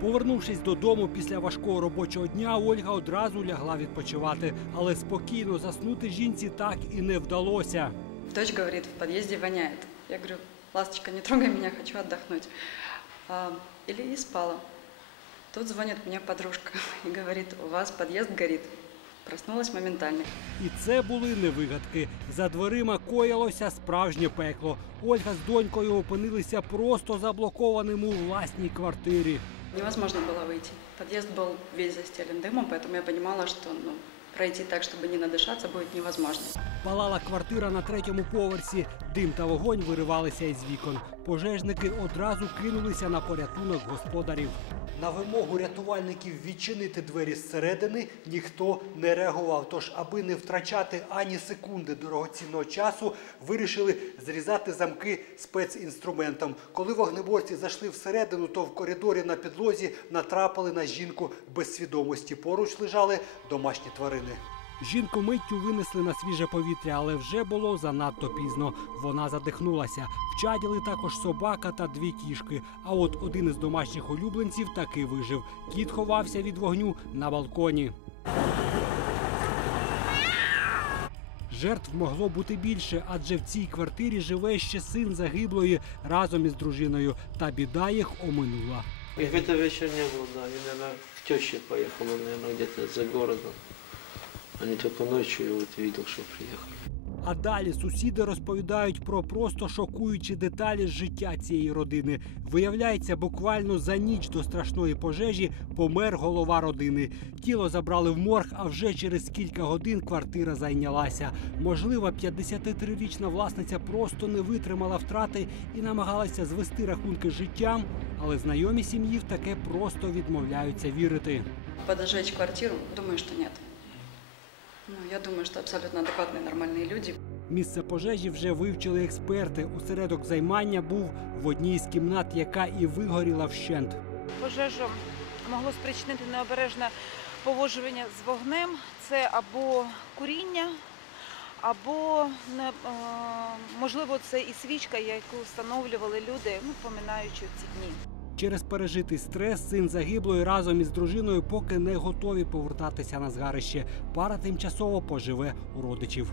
Повернувшись додому після важкого робочого дня, Ольга одразу лягла відпочивати, але спокійно заснути жінці так і не вдалося. Дочь говорит, в подъезде воняет. Я говорю, ласточка, не трогай меня, хочу отдохнуть. А, или и спала. Тут звонит мне подружка и говорит, у вас подъезд горит. Проснулась моментально. І це були не вигадки. За дверима коїлося справжнє пекло. Ольга з донькою опинилися просто заблокованими у власній квартирі Невозможно было выйти. Подъезд был весь застелен дымом, поэтому я понимала, что ну, пройти так, чтобы не надышаться, будет невозможно. Палала квартира на третьому поверсі. Дим та вогонь виривалися із вікон. Пожежники одразу кинулися на порятунок господарів. На вимогу рятувальників відчинити двері зсередини ніхто не реагував. Тож, аби не втрачати ані секунди дорогоцінного часу, вирішили зрізати замки спецінструментом. Коли вогнеборці зайшли всередину, то в коридорі на підлозі натрапили на жінку без свідомості. Поруч лежали домашні тварини. Жінку миттю винесли на свіже повітря, але вже було занадто пізно. Вона задихнулася. Вчаділи також собака та дві кішки. А от один із домашніх улюбленців таки вижив. Кіт ховався від вогню на балконі. Жертв могло бути більше, адже в цій квартирі живе ще син загиблої разом із дружиною. Та біда їх оминула. Их в это вечер не было, да. Они, наверное, к теще поехала, наверное, где-то за городом. Они только ночью вот видел, что приехали. А далі сусіди розповідають про просто шокуючі деталі з життя цієї родини. Виявляється, буквально за ніч до страшної пожежі помер голова родини. Тіло забрали в морг, а вже через кілька годин квартира зайнялася. Можливо, 53-річна власниця просто не витримала втрати і намагалася звести рахунки з життям, але знайомі сім'ї в таке просто відмовляються вірити. Подожечь квартиру? Думаю, что нет. Я думаю, что абсолютно адекватные, нормальные люди. Місце пожежі вже вивчили експерти. Осередок займання був в одній з кімнат, яка і вигоріла вщент. Пожежу могло спричинити необережне поводження з вогнем. Це або куріння, або не, е, можливо це і свічка, яку встановлювали люди, ну, поминаючи ці дні. Через пережитий стрес син загиблої разом із дружиною поки не готові повертатися на згарище. Пара тимчасово поживе у родичів.